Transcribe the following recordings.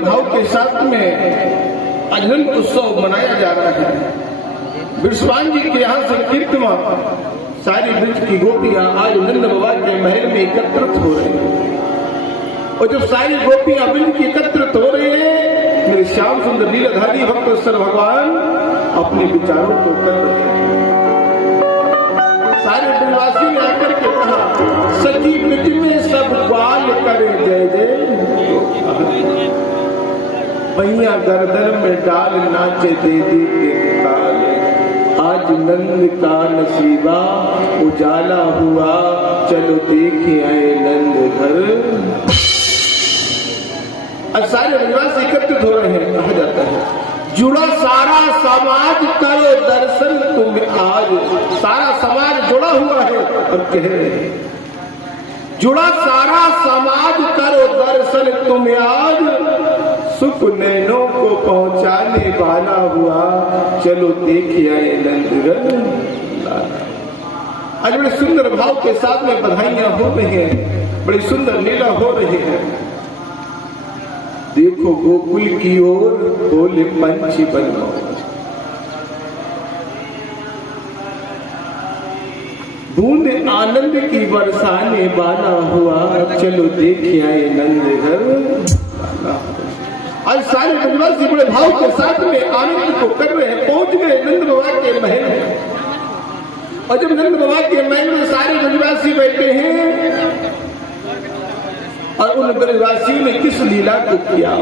भाव के साथ में अनंत उत्सव मनाया जा रहा है। विश्वान जी के यहाँ से कीर्तमा सारी ब्रज की गोपियां आज नंद बाबा के महल में एकत्रित हो रही हैं। और जब सारी गोपियां ब्रज की एकत्रित हो रही हैं, मेरे श्याम सुंदर लीलाधारी भक्त सर भगवान अपने विचारों को कर रहे हैं। सारे ब्रजवासी ने आकर के कहा, सखी ब्रज में सब ग्वाल करे जय जय, भैया गर्दन में डाल नाचे दे दे के ताल, आज नंद का नसीबा उजाला हुआ, चलो देखे आए नंद घर। अब सारे ब्रजवासी एकत्रित हो रहे हैं। कहा जाता है जुड़ा सारा समाज करो दर्शन तुम आज, सारा समाज जुड़ा हुआ है और कह रहे हैं जुड़ा सारा समाज करो दर्शन तुम आज, सुख नैनों को पहुंचाने वाला हुआ, चलो देखे आए नंदगढ़। आज बड़े सुंदर भाव के साथ में बधाइयां हो रही हैं, बड़ी सुंदर लीला हो रही है। देखो गोकुल की ओर बोले पंछी बनो, बूंद आनंद की बरसाने वाला हुआ, चलो देखे आए नंदघर। आज सारे ब्रजवासी बड़े भाव के साथ में आनंद को कर रहे हैं। पहुंच गए नंद बाबा के महल में। और जब नंद बाबा के महल में सारे ब्रजवासी बैठे हैं, और उन ब्रजवासियों ने किस लीला को किया,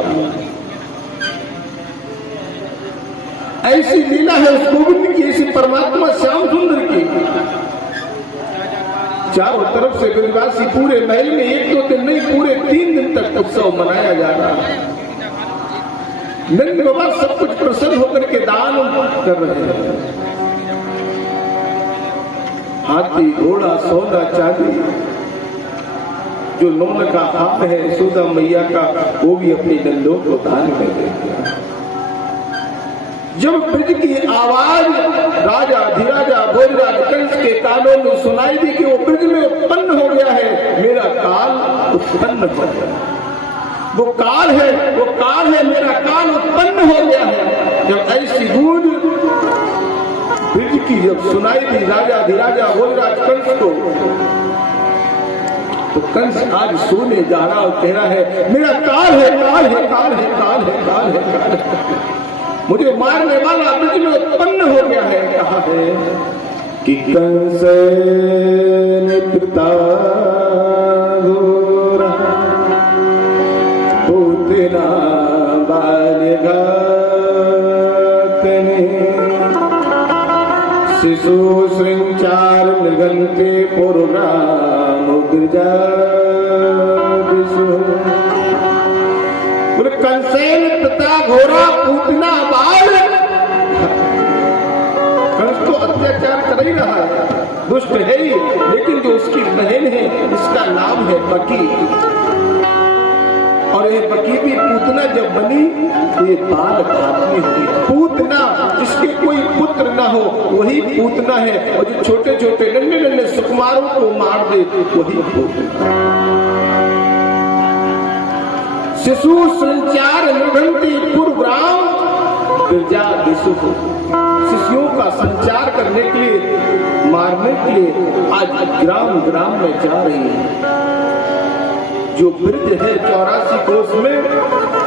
ऐसी लीला है उस गोविंद की, ऐसी परमात्मा श्याम सुंदर की। चारों तरफ से ब्रजवासी पूरे महल में एक दो दिन नहीं, पूरे 3 दिन तक उत्सव मनाया जा रहा है। नंद बाबा सब कुछ प्रसन्न होकर के दान कर रहे हैं। हाथी घोड़ा सोना चांदी, जो नौन का हाथ है यशोदा मैया का, वो भी अपनी नंदों को दान में दे दिया। जब ब्रज की आवाज राजा धीराजा भोजराज कंस के कानों में सुनाई दी कि वो ब्रज में उत्पन्न हो गया है, मेरा काल उत्पन्न हो गया, वो काल है मेरा काल उत्पन्न हो गया है। जब ऐसी गूंज ब्रज की जब सुनाई दी राजा धीराजा भोजराज कंस को, तो कंस आज सोने जा रहा और कह रहा है मेरा काल है, मुझे मारने वाला ब्रज में उत्पन्न हो गया है। कहा है कि कंस ने पिता घोरा पूतना बाल्यघातने, शिशु श्रृंचार मृगंते पुरुराम गिरजा कंसेन पिता घोरा पूतना बाल। कंस तो अत्याचार कर ही रहा है, दुष्ट है ही, लेकिन जो उसकी बहन है इसका नाम है बकी, और ये बकी भी पूतना जब बनी तो ये बाल घातनी हुई। पूतना जिसके कोई पुत्र ना हो वही पूतना है, और जो छोटे छोटे नन्हे नन्हे सुकुमारों को मार दे वही पूतना। शिशु संचार निघंती पूर्वग्राम गिरजा दिशु, शिशुओं का संचार करने के लिए, मारने के लिए आज ग्राम ग्राम में जा रही है। जो ब्रज है 84 कोस में,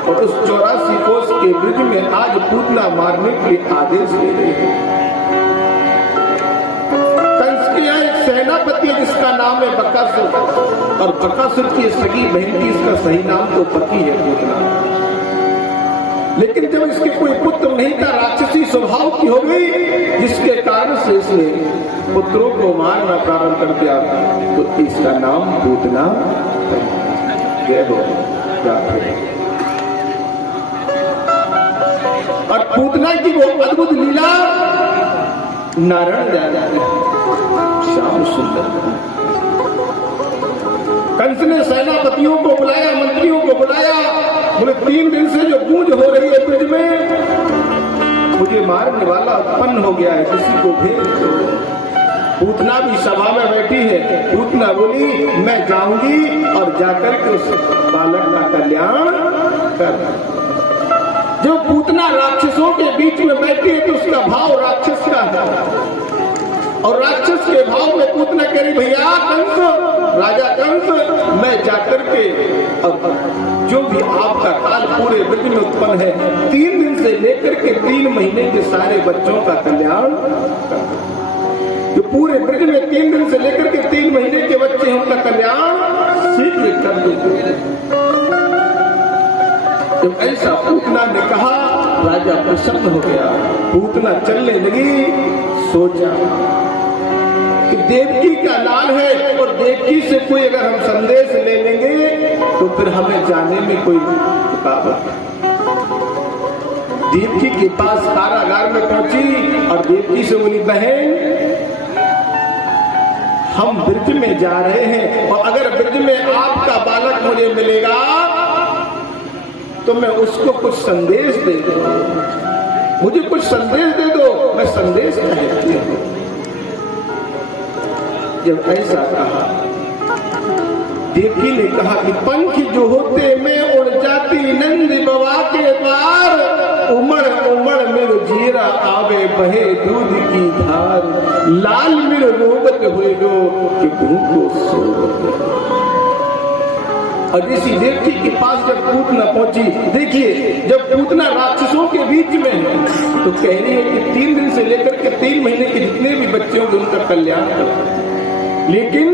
और उस 84 कोस के ब्रज में आज पूतना मारने के लिए आदेश दे रही है। कंस के यहाँ एक सेनापति है जिसका नाम है बकासुर, और बकासुर की सगी बहन की इसका सही नाम तो पति है पूतना। लेकिन जब इसके कोई पुत्र नहीं था, राक्षसी स्वभाव की हो गई, जिसके कारण से इसने पुत्रों को मारना प्रारंभ कर दिया, तो इसका नाम पूतना और पूतना की वो अद्भुत लीला नारायण दादा श्याम सुंदर। कंस ने सेनापतियों को बुलाया, मंत्रियों को बुलाया, बोले 3 दिन से जो गूंज हो रही है ब्रज में, मुझे मारने वाला उत्पन्न हो गया है, किसी को भेज दो। पूतना भी सभा में बैठी है। पूतना बोली मैं जाऊंगी और जाकर के उस बालक का कल्याण भयंकर। जब पूतना राक्षसों के बीच में बैठी है तो उसका भाव राक्षस का है, और राक्षस के भाव में पूतना कह रही भैया कंस, राजा कंस, मैं जाकर के और जो भी आपका काल पूरे ब्रज में उत्पन्न है 3 दिन से लेकर के 3 महीने के सारे बच्चों का कल्याण, जो पूरे ब्रज में 3 दिन से लेकर के 3 महीने के बच्चे हैं उनका कल्याण शीघ्र कर देते। जब ऐसा पूतना ने कहा राजा प्रसन्न हो गया। पूतना चलने लगी, सोचा कि देवकी का लाल है और देवकी से कोई अगर हम संदेश ले लेंगे तो फिर हमें जाने में कोई रुकावट नहीं। देवकी के पास कारागार में पहुंची और देवकी से बोली बहन हम ब्रज में जा रहे हैं और अगर ब्रज में आपका बालक मुझे मिलेगा तो मैं उसको कुछ संदेश दे दूंगा, मुझे कुछ संदेश दे दो, मैं संदेश कहती हूँ। जब ऐसा कहा देवकी ने कहा कि पंख जो होते मैं उड़ जाती नंद बाबा के द्वार, उमड़ उमड़ मेरो जीरा आवे बहे दूध की धार, लाल मेरो रोगत हुए गो कि भूखो सो। और इसी देवकी के पास जब पूतना पहुंची, देखिए जब पूतना राक्षसों के बीच में है तो कह रही है कि 3 दिन से लेकर के 3 महीने के जितने भी बच्चे होंगे उनका कल्याण करो। लेकिन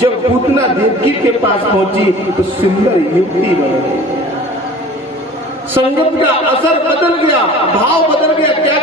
जब पूतना देवकी के पास पहुंची तो सुंदर युवती बन गई। संगत का असर बदल गया, भाव बदल गया। क्या